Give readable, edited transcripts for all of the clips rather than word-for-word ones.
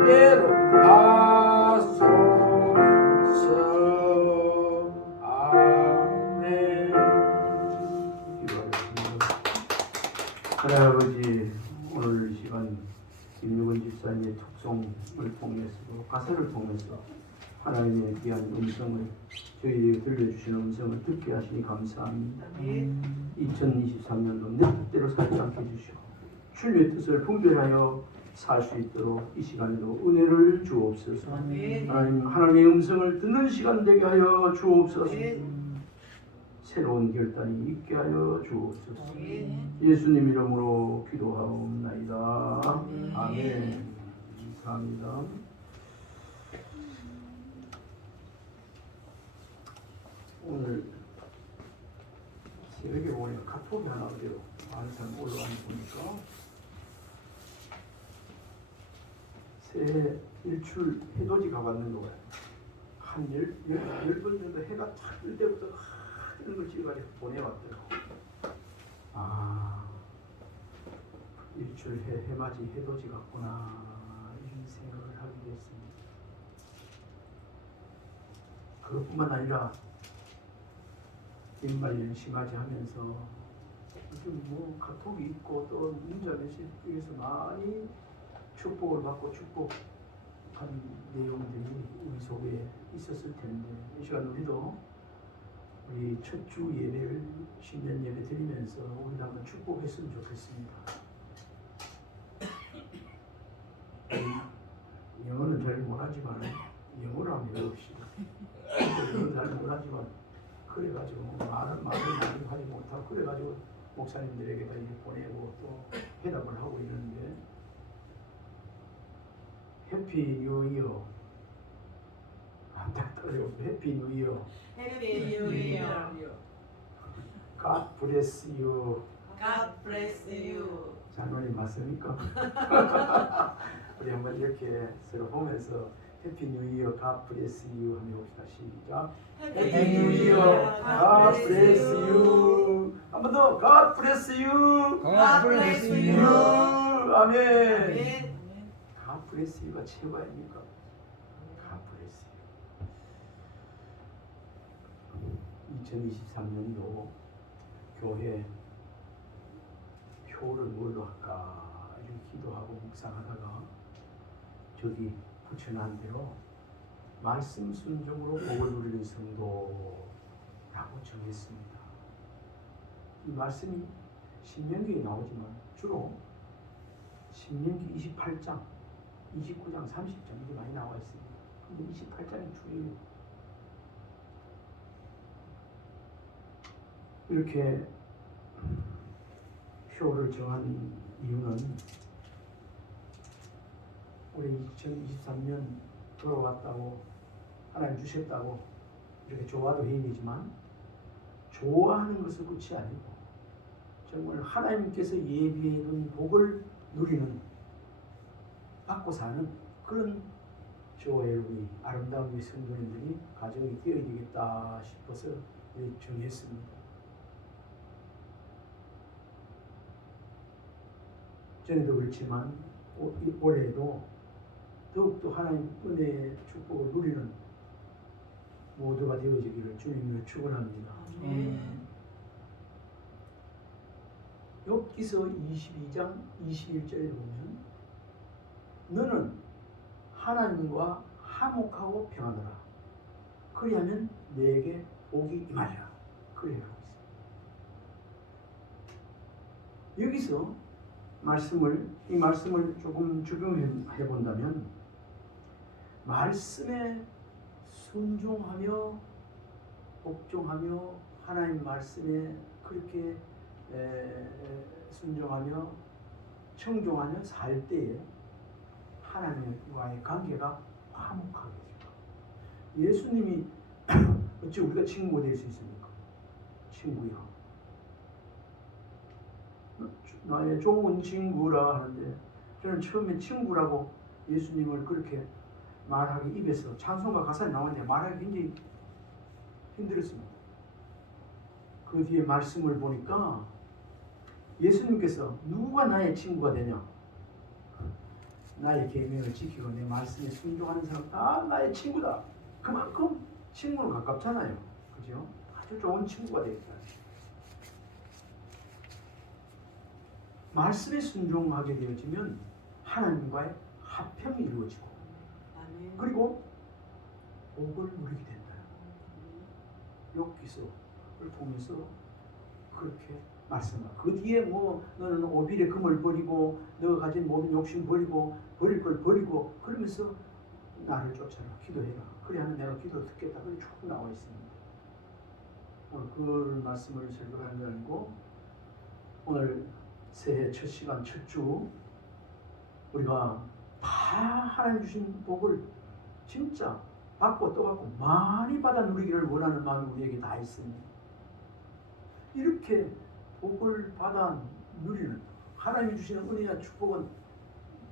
뜻대로 하소서. 아멘. 기도하겠습니다. 하나님 아버지, 오늘 이 시간 김유건 집사님의 특송을 통해서 가사를 통해서 하나님의 귀한 음성을 저희에게 들려주시는 음성을 듣게 하시니 감사합니다. 2023년도 내 뜻대로 살지 않게 해주시고 주님의 뜻을 분별하여 살 수 있도록 이 시간에도 은혜를 주옵소서. 하나님의 음성을 듣는 시간 되게 하여 주옵소서. 새로운 결단이 있게 하여 주옵소서. 예수님 이름으로 기도하옵나이다. 아멘. 감사합니다. 오늘 새벽에 보니까 카톡이 하나 어디로 항상 올라와서 보니까 새해 일출 해돋이가 왔는 거예요. 한 열 번 정도 해가 탁 뜰 때부터 이런 걸 찍어가지고 보내왔더라고. 아, 일출 해맞이 해돋이 같구나 이런 생각을 하게 됐습니다. 그것뿐만 아니라 연말 연시맞이 하면서 요즘 뭐 카톡이 있고 또 문자 메시지에서 많이 축복을 받고 축복한 내용들이 우리 속에 있었을 텐데 이 시간 우리도 우리 첫 주 예배를 신년 예배 드리면서 우리도 한번 축복했으면 좋겠습니다. 영어는 잘 못하지만 영어로 한번 해봅시다. 영어는 잘 못하지만 그래가지고 말은 하지 못하고 그래가지고 목사님들에게도 이제 보내고 또 해답을 하고 있는데 해피 뉴 이어 딱 떨어져 해피 뉴 이어 Happy New Year. God bless you. God bless you. 장로님 맞습니까? 우리 한번 이렇게 서로 보면서 해피 뉴 이어 God bless you 한번 해봅시다. 시작. 해피 뉴 이어 God bless you. 한 번 더 God bless you. God bless you. 아멘. 아멘. God bless you가 최고 아닙니까? God bless you. 2023년도 교회 표를 뭘로 할까 이렇게 기도하고 묵상하다가 저기 붙여놓은 대로 말씀 순종으로 복을 누리는 성도라고 정했습니다. 이 말씀이 신명기에 나오지만 주로 신명기 28장, 29장, 30장 이게 많이 나와 있습니다. 근데 28장이 주요. 이렇게 표를 정한 이유는 올해 2023년 돌아왔다고 하나님 주셨다고 이렇게 좋아도 해이지만 좋아하는 것을 끝이 아니고 정말 하나님께서 예비해 둔 복을 누리는 받고 사는 그런 저의 우리 아름다운 우리 성도님들이 가정이 되어야 되겠다 싶어서 정했습니다. 전에도 그렇지만 올해도 더욱더 하나님 은혜의 축복을 누리는 모두가 되어지기를 주님으로 축원합니다. 욥기서 22장 21절에 보면 너는 하나님과 화목하고 평안하라. 그리하면 내게 복이 임하리라. 그래 하고 있습니다. 여기서 이 말씀을 조금 적용해 본다면 말씀에 순종하며 복종하며 하나님 말씀에 그렇게 순종하며 청종하며 살 때에 하나님과의 관계가 화목하게 됩니다. 예수님이 어찌 우리가 친구가 될 수 있습니까? 친구야. 나의 좋은 친구라 하는데 저는 처음에 친구라고 예수님을 그렇게 말하기 입에서 찬송가 가사에 나오는데 말하기 굉장히 힘들었습니다. 그 뒤에 말씀을 보니까 예수님께서 누가 나의 친구가 되냐? 나의 계명을 지키고 내 말씀에 순종하는 사람 다 나의 친구다. 그만큼 친구는 가깝잖아요. 그죠? 아주 좋은 친구가 되겠다. 말씀에 순종하게 되어지면 하나님과의 합평이 이루어지고 아멘. 그리고 복을 누리게 된다. 욥기서를 통해서 그렇게 말씀하고 그 뒤에 뭐 너는 오빌의 금을 버리고 너가 가진 모든 욕심 버리고 버릴 걸 버리고 그러면서 나를 쫓아라 기도해라 그래야 내가 기도 듣겠다 그렇게 쭉 나와 있습니다. 오늘 그 말씀을 설교하는 게 아니고 오늘 새해 첫 시간 첫 주 우리가 다 하나님 주신 복을 진짜 받고 또 받고 많이 받아 누리기를 원하는 마음이 우리에게 다 있습니다. 이렇게 복을 받아 누리는 하나님이 주시는 은혜와 축복은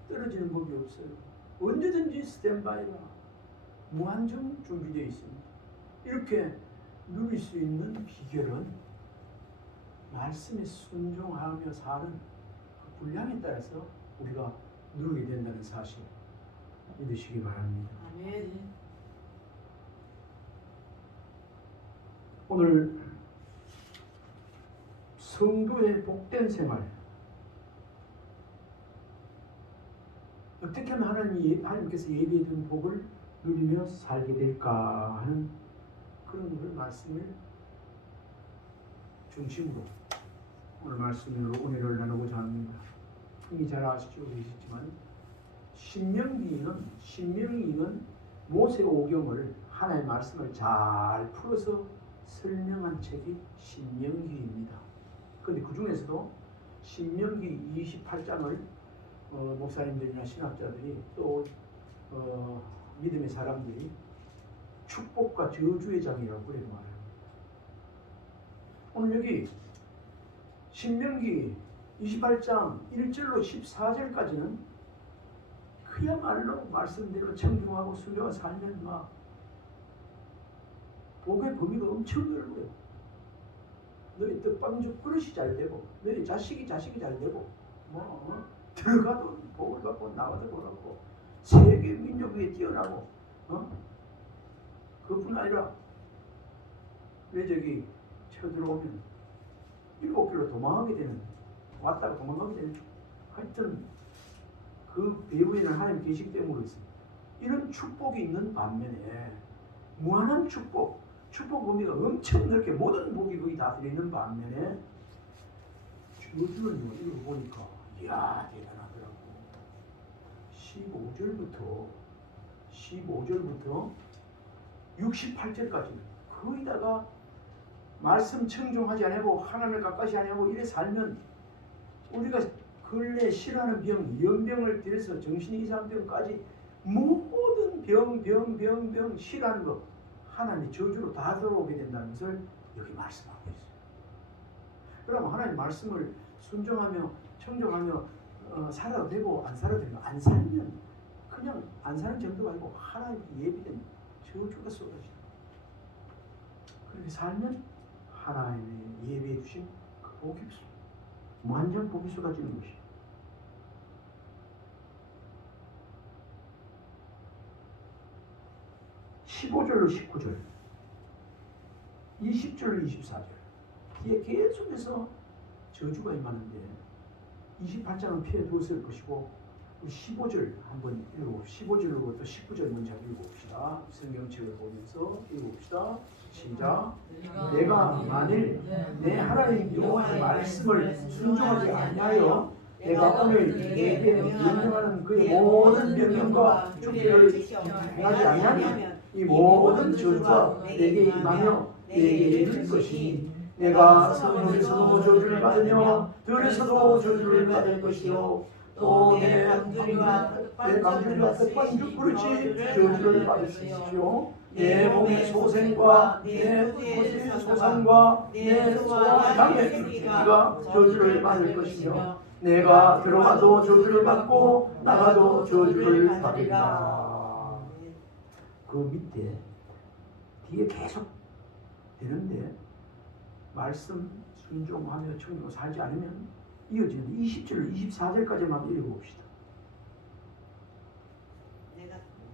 떨어지는 법이 없어요. 언제든지 스탠바이라 무한정 준비되어 있습니다. 이렇게 누릴 수 있는 비결은 말씀에 순종하며 사는 그 분량에 따라서 우리가 누리게 된다는 사실 믿으시기 바랍니다. 아멘. 오늘 성도의 복된 생활 어떻게 하면 하나님께서 예비해 둔 복을 누리며 살게 될까 하는 그런 말씀을 중심으로 오늘 말씀으로 은혜를 나누고자 합니다. 이미 잘 아시죠? 계시지만 신명기는 모세 오경을 하나님의 말씀을 잘 풀어서 설명한 책이 신명기입니다. 그런데 그 중에서도 신명기 28장을 목사님들이나 신학자들이 또 믿음의 사람들이 축복과 저주의 장이라고 그래 말해요. 오늘 여기 신명기 28장 1절로 14절까지는 그야말로 말씀대로 청중하고 순종하고 살면 막 복의 범위가 엄청 넓어요. 너희 떡방죽 그릇이 잘 되고 너희 자식이 잘 되고 들어가도 복을 받고 나와도 복을 받고 세계 민족 위에 뛰어나고 그뿐 아니라 외적이 쳐들어오면 7길로 도망하게 되는 왔다가 도망가게 되는 하여튼 그 배후에는 하나님 계시기 때문에 있습니다. 이런 축복이 있는 반면에 무한한 축복 범위가 엄청 넓게 모든 복이 거의 다 들어있는 반면에 저주는요 읽어보니까 이야 대단하더라고. 15절부터 68절까지는 거의다가 말씀 청종하지 않고 하나님을 가까이 안 하고 이래 살면 우리가 근래 싫어하는 병, 연병을 들여서 정신이 이상한 병까지 모든 병 싫어하는 거 하나님의 저주로 다 들어오게 된다는 것을 여기 말씀하고 있어요. 그러면 하나님 말씀을 순종하며 청종하며 살아도 되고 안 살아도 되고 안 살면 그냥 안 사는 정도가 아니고 하나님의 예비된 저주가 쏟아져요. 그렇게 살면 하나님의 예비해 주신 그 복이 완전 복이 쏟아지는 것이에요. (15절로 19절) 20절로 24절 뒤에 계속해서 저주가 임하는데 28장은 피해 두었을 것이고 15절 한번 읽어봅시다. 15절로부터 19절 먼저 읽어봅시다. 성경책을 보면서 읽어봅시다. 시작. 내가 만일 내 하나님 여호와의 말씀을 순종하지 아니하여 내가 오늘 내게 명령하는 그의 모든 명령과 주기를 행하지 아니하면 이 모든 저주가 내게 임하며 내게 이를 것이니 내가 성령에서도 저주를 받으며 들에서도 저주를 받을 것이요 또 내 강줄과 떡반죽 그릇이 저주를 받을 것이요 내 몸의 소생과 내 토지의 소산과 내 소와 양의 주기가 저주를 받을 것이며 내가 들어가도 저주를 받고 나가도 저주를 받으리라. 그 밑에 뒤에 계속 되는데 말씀 순종하며 청종 살지 않으면 이어지는 20절 24절까지만 읽어봅시다.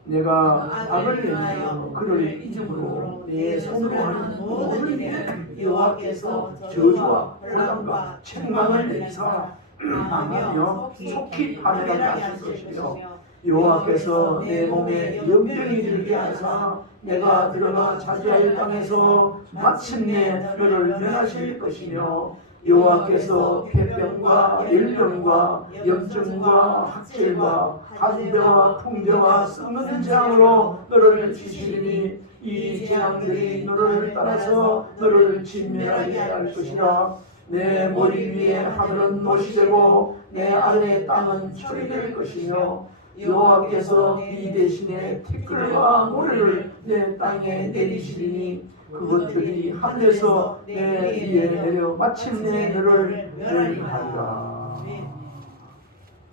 내가 악을 악을 행하여 행하여 그를 이름으로 내 손으로 하는 모든 일에 여호와께서 저주와 고난과 책망을 내리사 망하며 속히 파멸하게 하실 것이며 여호와께서 내 몸에 연병이 들게 하사 내가 들어가 차지할 땅에서 마침내 너를 멸하실 것이며 여호와께서 폐병과 열병과 염증과 학질과 간대와 풍대와 썩는 재앙으로 너를 치시리니 이 재앙들이 너를 따라서 너를 진멸하게 할 것이라. 내 머리 위에 하늘은 못이 되고 내 아래 땅은 철이 될 것이며 여호와께서 이 대신에 티끌과 모래를 내 땅에 내리시리니 그것들이 하늘에서 내 위에 내려 마침내 너를 멸하리라.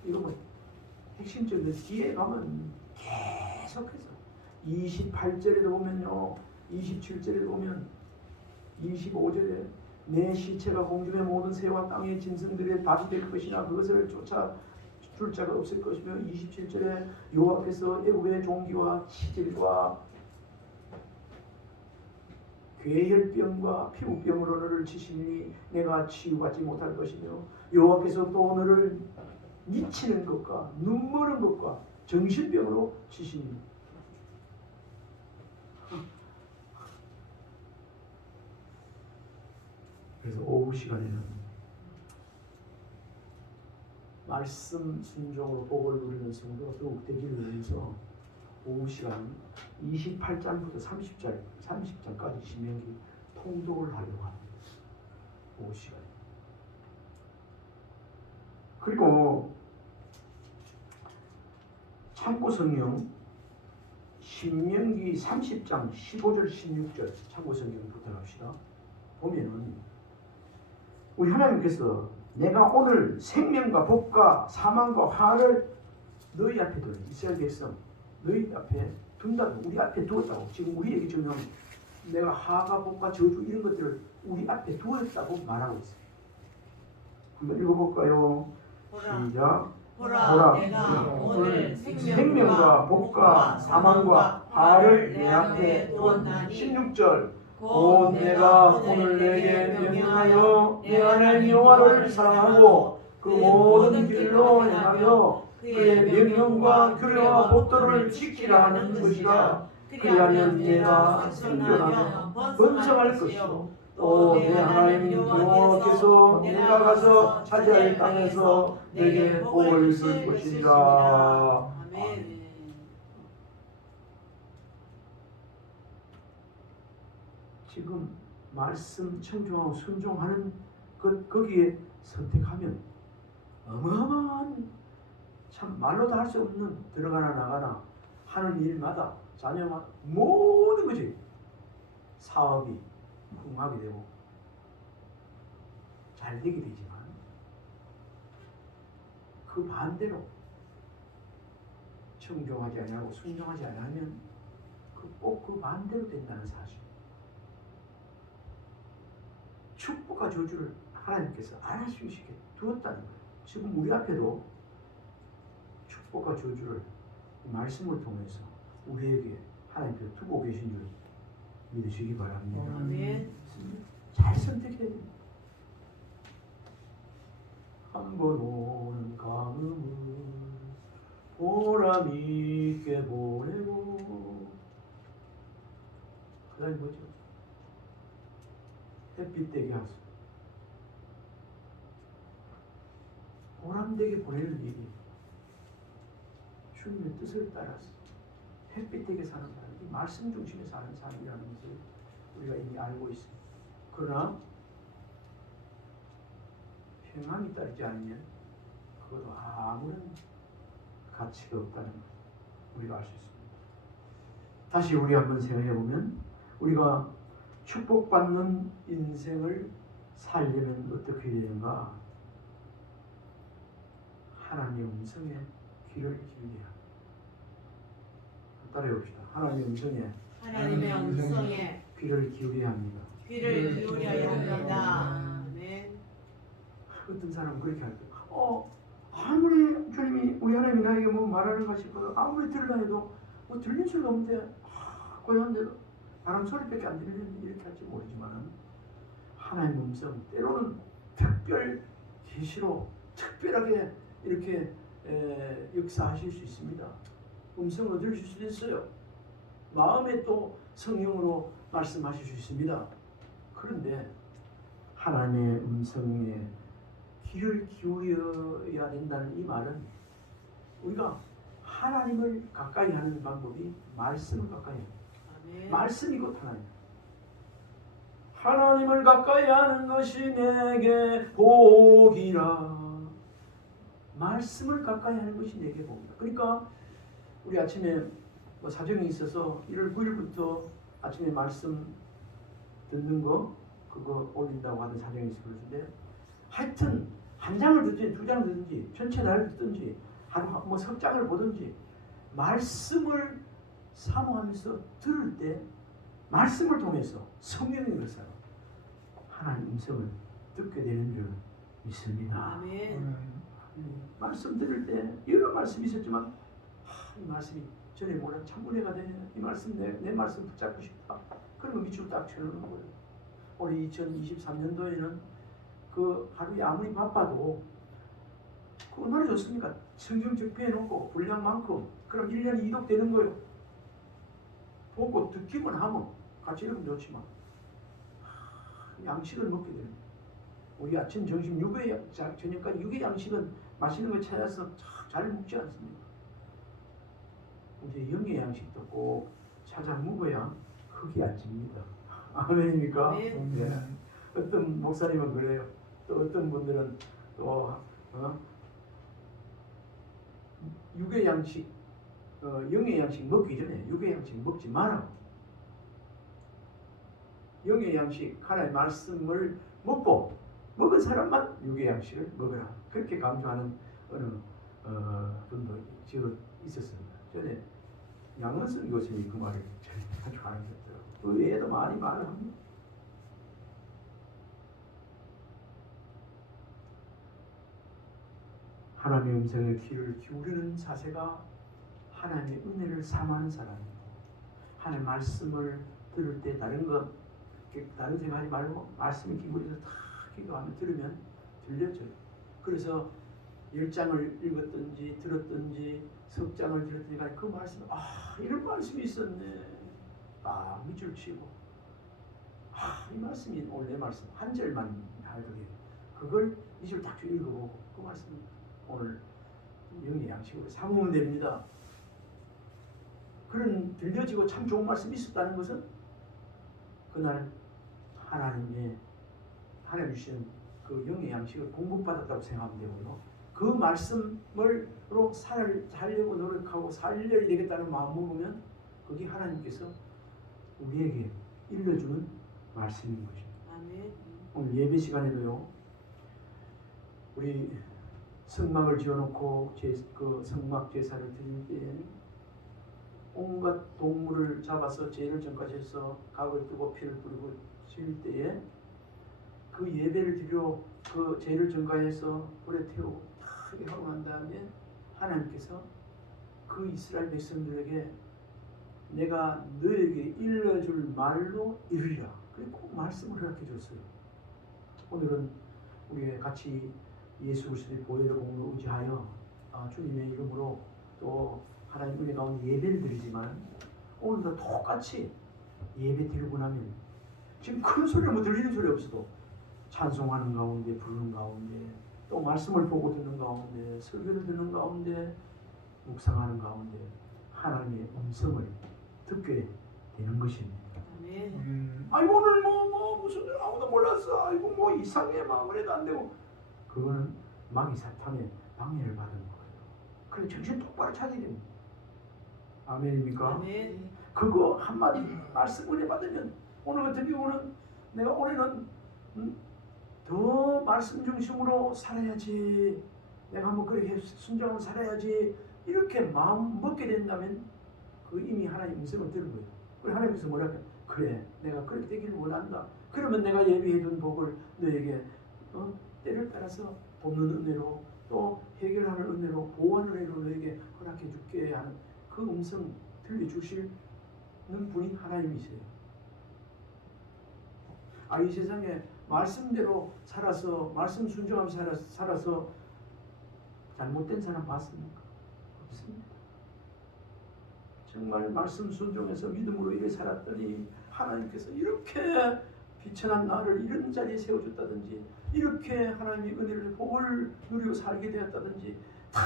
이거 뭐 핵심적인 뒤에 가면 계속해서 28절에도 보면요, 27절에도 보면 25절에 내 시체가 공중의 모든 새와 땅의 짐승들의 밥이 될 것이나 그것을 쫓아 줄 자가 없을 것이며 27절에 여호와께서 애굽의 종기와 치질과 괴혈병과 피부병으로 너를 치시니 내가 치유받지 못할 것이며 여호와께서 또 너를 미치는 것과 눈머는 것과 정신병으로 치시니. 그래서 오후 시간에는 말씀 순종으로 복을 누리는 성도가 더욱 되기를 위해서 오후 시간 28장부터 30장까지 신명기 통독을 하려고 합니다. 오후 시간에. 그리고 참고성경 신명기 30장 15절 16절 참고성경부터 합시다. 보면은 우리 하나님께서 내가 오늘 생명과 복과 사망과 화를 너희 앞에 두는 이스라엘 백성 너희 앞에 둔다고, 우리 앞에 두었다고. 지금 우리에게 지금 내가 화가 복과 저주 이런 것들을 우리 앞에 두었다고 말하고 있어요. 한번 읽어볼까요? 시작. 보라, 내가 오늘 생명과 복과 사망과 화를 내 앞에 두었나니 16절 곧 내가 오늘 내게 명령하여 내 하나님 여호와를 사랑하고 그 모든 길로 행하여 그의 명령과 규례와 법도를 지키라 하는 것이라. 그리하면 내가 생존하며 번성할 것이요 또 내 하나님 여호와께서 내가 가서 차지할 땅에서 내게 복을 줄 것이라. 아멘. 지금 말씀 청중하고 순종하는 것 거기에 선택하면 어마어마한 참 말로도 할 수 없는 들어가나 나가나 하는 일마다 자녀가 모든 것이 사업이 흥하게 되고 잘 되게 되지만 그 반대로 청종하지 아니하고 순종하지 아니하면 꼭 그 반대로 된다는 사실. 축복과 저주를 하나님께서 알 수 있게 두었다는 거예요. 지금 우리 앞에도 축복과 저주를 말씀을 통해서 우리에게 하나님께서 두고 계신 줄 믿으시기 바랍니다. 아멘. 잘 선택해야 됩니다. 한 번 오는 감음을 보람 있게 보내고 그 다음에 뭐죠? 햇빛 되게 하소서. 보람되게 보내는 일이 주님의 뜻을 따라서 햇빛 되게 사는 사람, 이 말씀 중심에 사는 사람이라는 것을 우리가 이미 알고 있습니다. 그러나 평안이 따르지 않으면 그것도 아무런 가치가 없다는 것을 우리가 알 수 있습니다. 다시 우리 한번 생각해 보면 우리가 축복받는 인생을 살려면 어떻게 되는가? 하나님의 음성에 귀를 기울여야 합니다. 따라해 봅시다. 하나님의 음성에 하나님의 음성에 귀를 기울여야 합니다. 귀를 기울여야 합니다. 아멘. 어떤 사람은 그렇게 할 때, 아무리 주님이 우리 하나님이 나에게 뭐 말하는 것이 아무리 들으려 해도 뭐 들린 소리가 없는데 고요한데도 바람 소리밖에 안 들리는데 이렇게 할지 모르지만 하나님의 음성 때로는 특별 계시로 특별하게 이렇게 역사하실 수 있습니다. 음성으로 들으실 수도 있어요. 마음에 또 성령으로 말씀하실 수 있습니다. 그런데 하나님의 음성에 귀를 기울여야 된다는 이 말은 우리가 하나님을 가까이 하는 방법이 말씀을 가까이 해요. 아멘. 말씀이 곧 하나님. 하나님을 가까이 하는 것이 내게 복이라. 말씀을 가까이 하는 것이 내게 복이다. 그러니까 우리 아침에 뭐 사정이 있어서 1월 9일부터 아침에 말씀 듣는 거 그거 올린다고 하는 사정이 있어 그러는데 하여튼 한 장을 듣든지 두 장을 듣든지 전체 날 듣든지 하루 뭐 석 장을 보든지 말씀을 사모하면서 들을 때 말씀을 통해서 성령이 그래서 하나님 음성을 듣게 되는 줄 믿습니다. 아멘. 말씀 들을 때 여러 말씀이 있었지만 이 말씀이 전에 뭐라 참 은혜가 되네. 이 말씀 내 말씀 붙잡고 싶다. 그러면 밑으로 딱 쳐놓는 거예요. 올해 2023년도에는 그 하루에 아무리 바빠도 그 얼마나 좋습니까? 성경 적폐해놓고 분량만큼 그럼 1년이 이독되는 거예요. 보고 듣기만 하면 같이 읽으면 좋지만 양식을 먹게 되는 거예요. 우리 아침, 점심, 저녁까지 육의 양식은 맛있는 거 찾아서 잘 먹지 않습니까? 이제 영의 양식도 꼭 찾아 먹어야 흙이 안 찝니다. 아멘입니까? 네. 어떤 목사님은 그래요. 또 어떤 분들은 또 육의 양식, 영의 양식 먹기 전에 육의 양식 먹지 마라. 영의 양식, 하나님의 말씀을 먹고 먹은 사람만 육의 양식을 먹으라. 그렇게 강조하는 어느 분도 있었습니다. 전에 양은선 교수님이 그 말을 아주 가르쳤더라고요. 그 외에도 많이 말을 합니다. 하나님의 음성에 귀를 기울이는 자세가 하나님의 은혜를 사모하는 사람이고 하나님의 말씀을 들을 때 다른 생각하지 말고 말씀에 기울여서 다 기도하며 들으면 들려져요. 그래서 10장을 읽었든지 들었든지 석 장을 들었든지 간에 그 말씀 이런 말씀이 있었네. 딱 밑줄 치고 이 말씀이 오늘 내 말씀 한 절만 하거든요. 그걸 2절 딱 읽어보고 그 말씀 오늘 영의 양식으로 삼으면 됩니다. 그런 들려지고 참 좋은 말씀이 있었다는 것은 그날 하나님 주신 그 영의 양식을 공급받았다고 생각하면 되고요. 그 말씀으로 살려고 노력하고 살려야 되겠다는 마음 먹으면 그게 하나님께서 우리에게 일러주는 말씀인 것입니다. 아멘. 오늘 예배 시간에도요. 우리 성막을 지어놓고 그 성막 제사를 드릴 때 온갖 동물을 잡아서 제를 전까지 해서 각을 뜨고 피를 뿌리고 지을 때에 그 예배를 드려 그 제를 전가해서 불에 태우고 다 하고 난 다음에 하나님께서 그 이스라엘 백성들에게 내가 너에게 일러줄 말로 이르리라. 그리고 말씀을 허락해 줬어요. 오늘은 우리 같이 예수 그리스도의 보혈의 공로를 의지하여 주님의 이름으로 또 하나님 은혜 가운데 예배를 드리지만 오늘도 똑같이 예배 드리고 나면 지금 큰 소리로 뭐 들리는 소리 없어도 찬송하는 가운데 부르는 가운데 또 말씀을 보고 듣는 가운데 설교를 듣는 가운데 묵상하는 가운데 하나님의 음성을 듣게 되는 것입니다. 아멘. 아이고 오늘 무슨 일 아무도 몰랐어. 아이고 뭐 이상해 마음을 해도 안 되고 그거는 마귀 사탄의 방해를 받은 거예요. 그래 정신 똑바로 차리야 됩니다. 아멘입니까? 아멘. 그거 한마디 말씀 은혜 받으면 오늘 같은 경우는 내가 올해는 더 말씀 중심으로 살아야지. 내가 한번 그렇게 순종하고 살아야지. 이렇게 마음 먹게 된다면 그 이미 하나님 음성을 들은 거예요. 그래 하나님께서 뭐라고 해요? 그래 내가 그렇게 되기를 원한다. 그러면 내가 예비해둔 복을 너에게 때를 따라서 돕는 은혜로 또 해결하는 은혜로 보호하는 은혜로 너에게 허락해 줄게 하는 그 음성 들려주시는 분이 하나님이세요. 이 세상에 말씀대로 살아서 말씀 순종하며 살아서 잘못된 사람 봤습니까? 없습니다. 정말 말씀 순종해서 믿음으로 이래 살았더니 하나님께서 이렇게 비천한 나를 이런 자리에 세워줬다든지 이렇게 하나님의 은혜를 복을 누리고 살게 되었다든지 다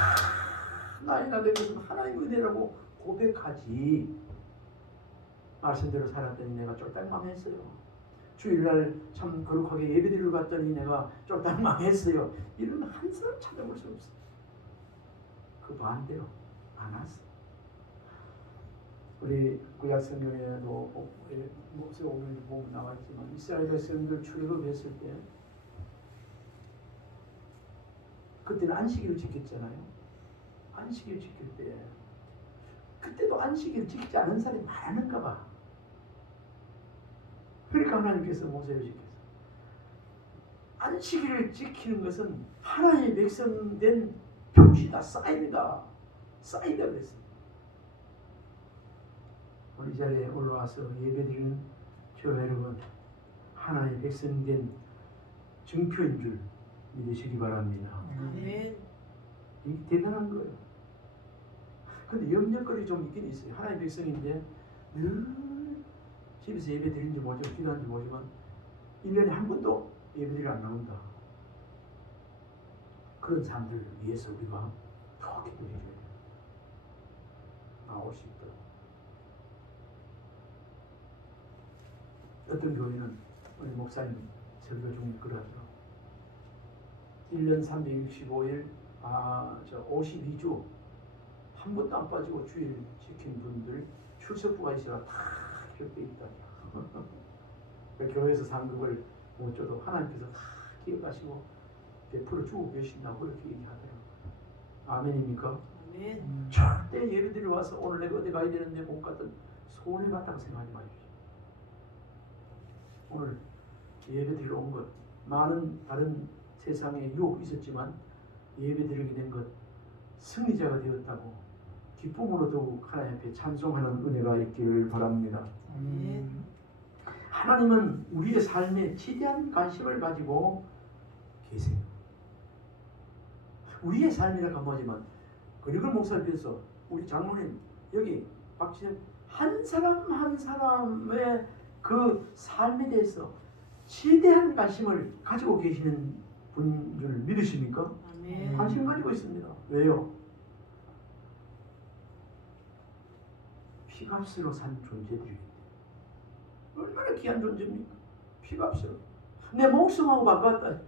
나의 나 된 것은 하나님의 은혜라고 고백하지. 말씀대로 살았더니 내가 쫄딱 망했어요. 주일날 참 거룩하게 예배드리러 갔더니 내가 쫄딱 망했어요. 이런 한 사람 찾아볼 수 없어요. 그 반대로 안 왔어. 우리 구약 성경에도 모세오경에 보면 나왔지만 이스라엘 백성들 출애굽했을 때 그때는 안식일을 지켰잖아요. 안식일 지킬 때 그때도 안식일을 지키지 않은 사람이 많은가 봐. 그러니까 하나님께서 모세를 지켰어. 안식일을 지키는 것은 하나님의 백성된 표시다, 사인이다 그랬어요. 우리 자리에 올라와서 예배드리는 저 여러분, 하나님의 백성된 증표인 줄 믿으시기 바랍니다. 아멘. 이게 대단한 거예요. 근데 염려거리 좀 있긴 있어요. 하나님의 백성인데 늘 집에서 예배 드린지 모르지만 기도한지 모르지만 1년에 한 번도 예배드리러 안 나온다. 그런 사람들을 위해서 우리가 더 기도해줘야 돼요. 나올 수 있도록. 어떤 교회는 우리 목사님 설교 중에 그러더라고요. 1년 365일 52주 한 번도 안 빠지고 주일 지킨 분들 출석부가 있어야 다 기록되어 있다. 교회에서 상급을 못 줘도 하나님께서 다 기억하시고 베풀어 주고 계신다고 그렇게 얘기하더라고요. 아멘입니까? 아멘. 절대 예배드리러 와서 오늘 내가 어디 가야 되는데 못 갔던 손해봤다고 생각하지 마십시오. 오늘 예배드리러 온 것 많은 다른 세상에 유혹이 있었지만 예배드리게 된 것 승리자가 되었다고 기쁨으로 더욱 하나님 앞에 찬송하는 은혜가 있기를 바랍니다. 하나님은 우리의 삶에 지대한 관심을 가지고 계세요. 우리의 삶이라고 하지만 그리고 목사님께서 우리 장로님 여기 박지현 한 사람 한 사람의 그 삶에 대해서 지대한 관심을 가지고 계시는 분인 줄 믿으십니까? 아멘. 관심 가지고 있습니다. 왜요? 피값으로 산 존재들이기 때문에. 얼마나 귀한 존재입니까? 피값으로. 내 목숨하고 바꿨다.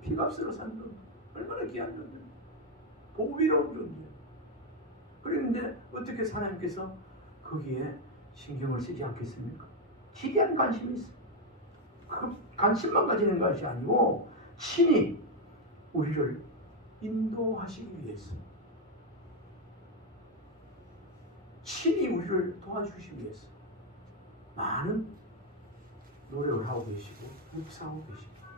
피값으로 산 존재. 얼마나 귀한 존재. 보비로운 존재. 그런데 어떻게 하나님께서 거기에 신경을 쓰지 않겠습니까? 지대한 관심이 있어. 그 관심만 가지는 것이 아니고 친히 우리를 인도하시기 위해서, 친히 우리를 도와주시기 위해서 많은 노력을 하고 계시고 묵상하고 계십니다.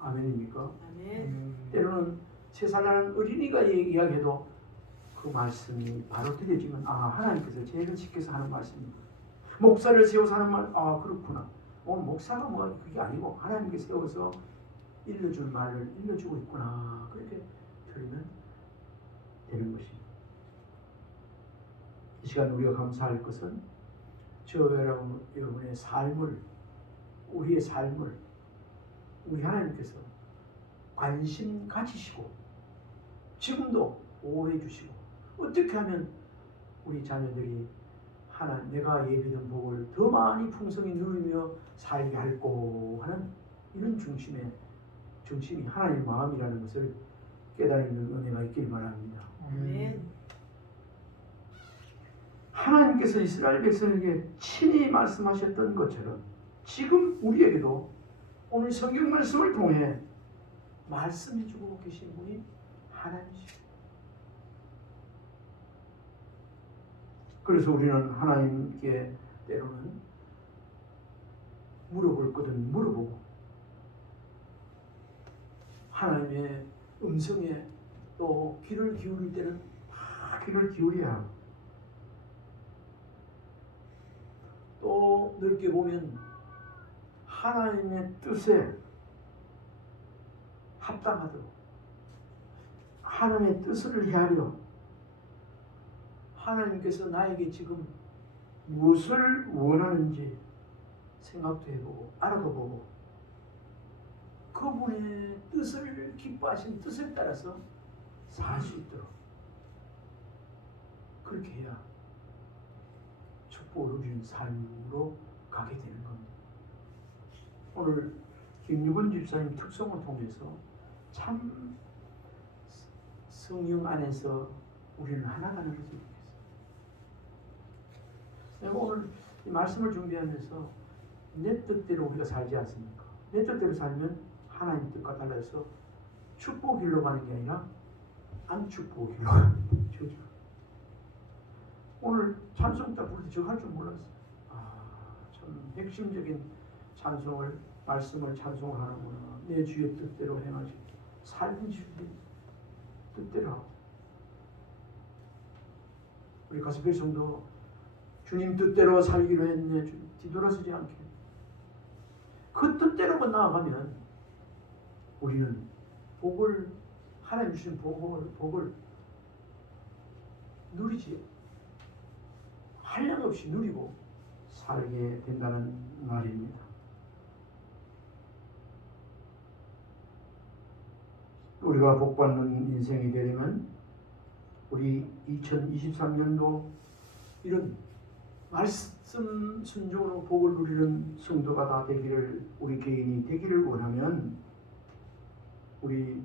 아멘입니까? 아멘. 때로는 3살 어린이가 이야기해도 그 말씀이 바로 들려지면 하나님께서 제일 시켜서 하는 말씀입니다. 목사를 세워서 하는 말, 그렇구나. 오늘 목사가 뭐 그게 아니고 하나님께 세워서 일러줄 말을 일러주고 있구나. 그렇게 들으면 되는 것입니다. 이 시간 우리가 감사할 것은 저 여러분의 삶을, 우리의 삶을 우리 하나님께서 관심 가지시고 지금도 보호해 주시고 어떻게 하면 우리 자녀들이 내가 예비된 복을 더 많이 풍성히 누리며 살게 할고 하는 이런 중심이 하나님의 마음이라는 것을 깨달는 은혜가 있길 바랍니다. 아멘. 하나님께서 이스라엘 백성에게 친히 말씀하셨던 것처럼 지금 우리에게도 오늘 성경 말씀을 통해 말씀해주고 계신 분이 하나님이십니다. 그래서 우리는 하나님께 때로는 물어볼 것은 물어보고 하나님의 음성에 또 귀를 기울일 때는 다 귀를 기울여야 하고 더 넓게 보면 하나님의 뜻에 합당하도록 하나님의 뜻을 헤아려 하나님께서 나에게 지금 무엇을 원하는지 생각도 해보고 알아도 보고 그분의 뜻을 기뻐하신 뜻에 따라서 살 수 있도록 그렇게 해야 축복을 누리는 삶으로 가게 되는 겁니다. 오늘 김유건 집사님 특성을 통해서 참 성령 안에서 우리는 하나가 되는 것을 느꼈어요. 내가 오늘 이 말씀을 준비하면서 내 뜻대로 우리가 살지 않습니까? 내 뜻대로 살면 하나님 뜻과 달라서 축복 길로 가는 게 아니라 안 축복 길로 가는 거죠. 오늘 찬송 딱 부를 때 저 할 줄 몰랐어요. 참 핵심적인 찬송을 말씀을 찬송을 하는구나. 내 주의 뜻대로 행하시. 삶은 주의 뜻대로 하고. 우리 가스펠 성도 주님 뜻대로 살기로 했네. 뒤돌아서지 않게. 그 뜻대로만 나아가면 우리는 복을 하나님 주신 복을 누리지. 한량없이 누리고 살게 된다는 말입니다. 우리가 복받는 인생이 되려면 우리 2023년도 이런 말씀 순종으로 복을 누리는 성도가 다 되기를 우리 개인이 되기를 원하면 우리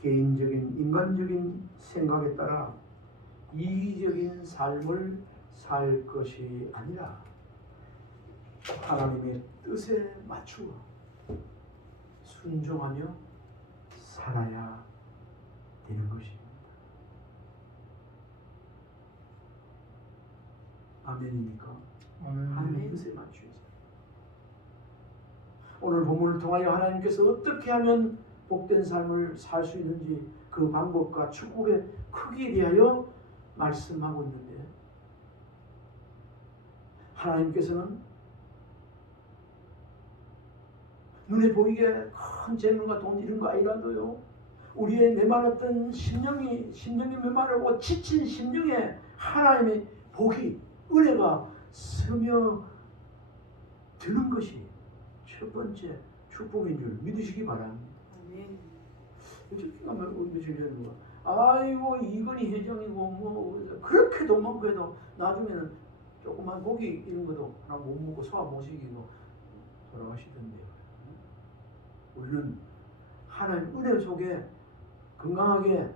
개인적인 인간적인 생각에 따라 이기적인 삶을 살 것이 아니라 하나님의 뜻에 맞추어 순종하며 살아야 되는 것입니다. 아멘입니까? 하나님의 뜻에 맞추어서 오늘 본문을 통하여 하나님께서 어떻게 하면 복된 삶을 살 수 있는지 그 방법과 축복의 크기에 대하여 말씀하고 있는데 하나님께서는 눈에 보이게 큰 재물과 돈 이런 거 아니라도요 우리의 메말랐던 심령이 메마르고 지친 심령에 하나님의 복이 은혜가 스며 드는 것이 첫 번째 축복인 줄 믿으시기 바랍니다. 아멘. 어떻게 가면 우리 며칠 전에 누가 아이고 이건희 회장이고 뭐 그렇게 돈 많고 해도 나중에는 조그만 고기 이런 것도 하나 못 먹고 소화 못 시키고 돌아가시던데요. 우리는 하나님 은혜 속에 건강하게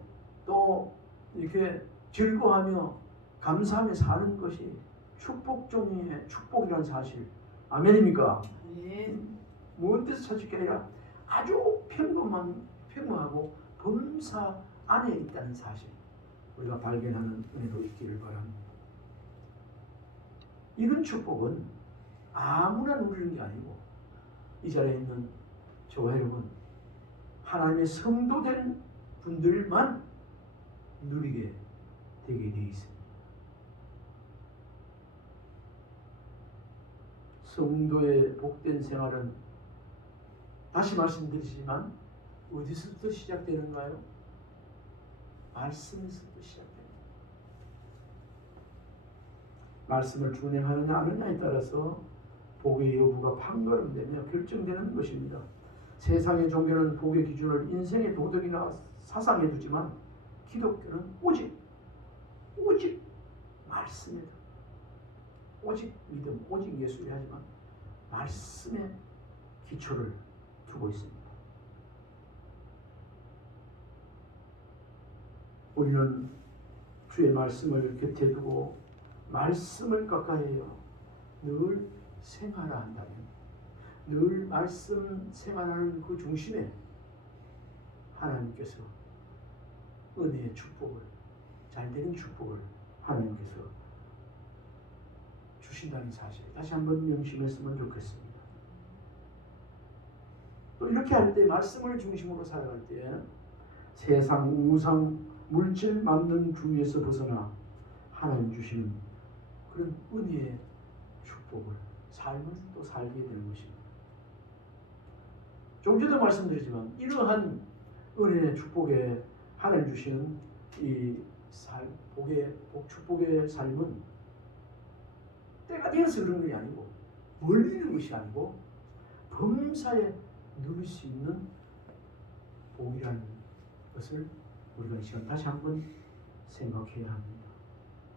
또 이렇게 즐거워하며 감사하며 사는 것이 축복 중에 축복이라는 사실. 아멘입니까? 아멘. 먼 데서 찾을 게 아니라 아주 평범하고 범사 안에 있다는 사실 우리가 발견하는 은혜도 있기를 바랍니다. 이런 축복은 아무나 누리는 게 아니고 이 자리에 있는 저와 여러분 하나님의 성도된 분들만 누리게 되게 되어 있습니다. 성도의 복된 생활은 다시 말씀드리지만 어디서부터 시작되는가요? 말씀에서부터 시작됩니다. 말씀을 준행하느냐 안 하느냐에 따라서 복의 여부가 판가름되며 결정되는 것입니다. 세상의 종교는 복의 기준을 인생의 도덕이나 사상에 두지만 기독교는 오직 말씀이다. 오직 믿음, 오직 예수를 하지만 말씀에 기초를 두고 있습니다. 우리는 주의 말씀을 곁에 두고 말씀을 가까이해요. 늘 생활을 한다면 늘 말씀 생활하는 그 중심에 하나님께서 은혜의 축복을 잘되는 축복을 하나님께서 주신다는 사실 다시 한번 명심했으면 좋겠습니다. 또 이렇게 할 때 말씀을 중심으로 살아갈 때 세상 우상 물질 만능 주위에서 벗어나 하나님 주시는 그런 은혜의 축복을 삶을 또 살게 되는 것입니다. 좀 전에도 말씀드리지만 이러한 은혜의 축복에 하나님 주시는 이 축복의 삶은 때가 되어서 그런 것이 아니고 멀리 있는 것이 아니고 범사에 누릴 수 있는 복이라는 것을 우리가 이 시간 다시 한번 생각해야 합니다.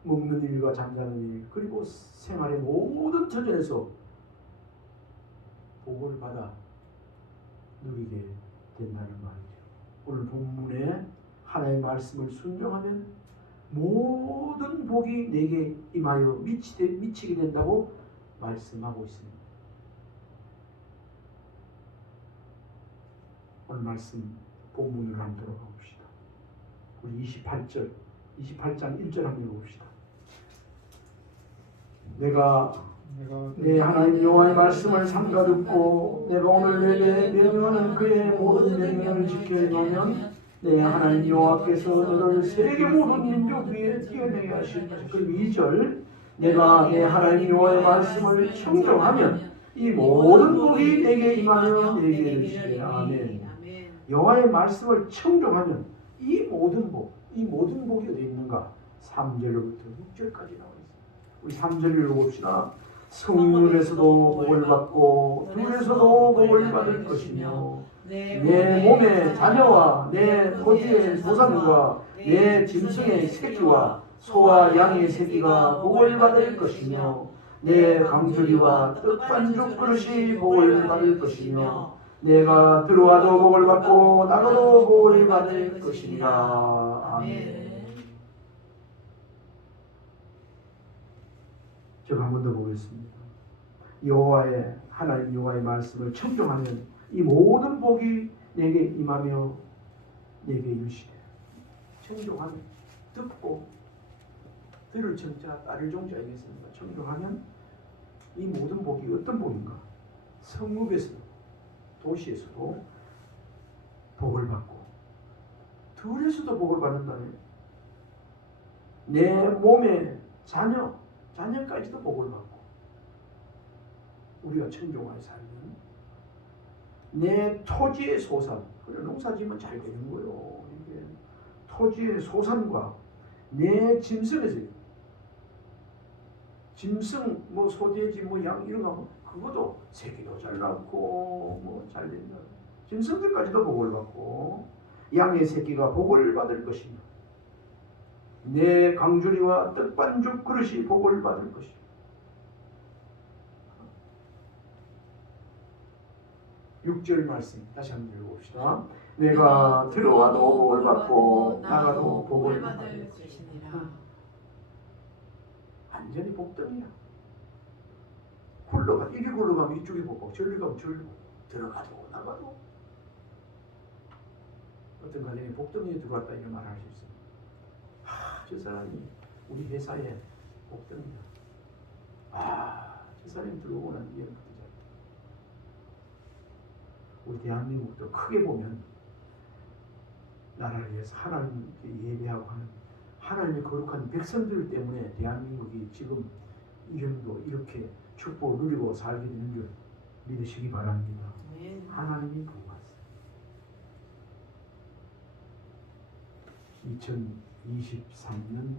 먹는 일과 잠자는 일 그리고 생활의 모든 터전에서 복을 받아 누리게 된다는 말이죠. 오늘 본문에 하나님의 말씀을 순종하면 모든 복이 내게 임하여 미치게 된다고 말씀하고 있습니다. 오늘 말씀 본문으로 한번 들어가 봅시다. 우리 28장 1절 한번 읽어봅시다. 내가 내 하나님 여호와의 말씀을 삼가 듣고 내가 오늘 내게 명령하는 그의 모든 명령을 지켜 행하면 내 하나님 여호와께서 너를 세계 모든 민족 위에 뛰어내게 하실 것이다. 그리고 2절 내가 내 하나님 여호와의 말씀을 청종하면 이 모든 복이 내게 임하며 내게 이르시되 아멘. 여호와의 말씀을 청종하면 이 모든 복이 어디 있는가? 3절부터 6절까지 나와 있습니다. 우리 3절 읽어봅시다. 성문에서도 복을 받고 들에서도 복을 받을 것이며 내 몸의 자녀와 내 토지의 소산과 내 짐승의 새끼와 소와 양의 새끼가 복을 받을 것이며 내 강조리와 떡반죽 그릇이 복을 받을 것이며 내가 들어와도 복을 받고 나가도 복을 받을 것이니라. 아멘. 제가 한 번 더 보겠습니다. 하나님 여호와의 말씀을 청종하면 이 모든 복이 내게 임하며 내게 이르시되 청종하면 듣고 들을 청자 따를 종자이겠습니다. 청종하면 이 모든 복이 어떤 복인가? 성읍에서 도시에서도 복을 받고 들에서도 복을 받는다면 내 몸의 자녀까지도 복을 받고 우리가 청종하여 살면 내 토지의 소산, 그래 농사지면 잘 되는 거요. 이게 토지의 소산과 내 짐승에서 짐승 소돼지 양 이런 거 그것도 새끼도 잘 낳고 잘 된다. 짐승들까지도 복을 받고 양의 새끼가 복을 받을 것이며 내 강주리와 떡반죽 그릇이 복을 받을 것이며 6절 말씀 다시 한번 읽어봅시다. 내가 들어와도 복을 받고 나가도 복을 받을 것이니라. 완전히 복덩이야. 이리 굴러가면 이쪽이 복받고 저리 가면 저리 들어가도 나가도 어떤 가정에 복덩이에 들어왔다 이런 말을 할 수 있습니다. 저 사람이 우리 회사에 복덩이야. 저 사람이 들어오고 난 뒤에는 그때 우리 대한민국도 크게 보면 나라를 위해서 하나님께 예배하고 하는 하나님의 거룩한 백성들 때문에 대한민국이 지금 이 정도 이렇게 축복을 누리고 살게 되는 줄 믿으시기 바랍니다. 하나님이 부어왔어요. 2023년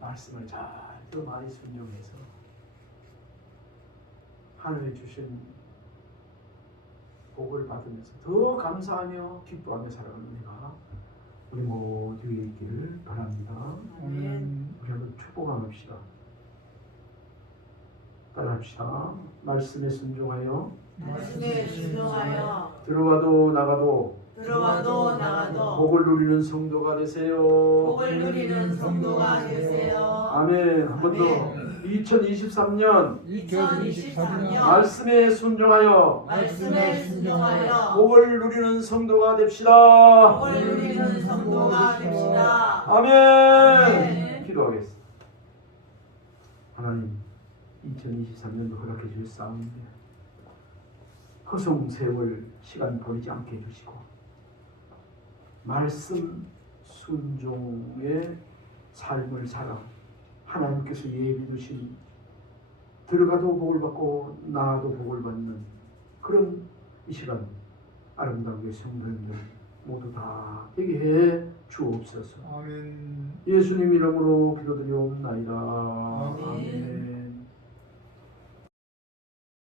말씀을 더 많이 순종해서 하늘에 주신 복을 받으면서 더 감사하며 기뻐하며 살아가는 은혜가 우리 모두에 있기를 바랍니다. 아멘. 우리 한번 축복합시다. 따라합시다. 말씀에 순종하여 들어와도 나가도 복을 누리는 성도가 되세요. 아멘. 한 번 더. 2023년 말씀에 순종하여 복을 누리는 성도가 됩시다. 아멘. 기도하겠습니다. 하나님 2023년도 허락해 주셨사옵니다. 허송세월 시간 버리지 않게 해주시고 말씀 순종의 삶을 살아 하나님께서 예비 두신 들어가도 복을 받고 나와도 복을 받는 그런 이 시간 아름다운 성도님들 모두 다 되게 해 주옵소서. 아멘. 예수님 이름으로 기도드리옵나이다. 아멘. 아멘.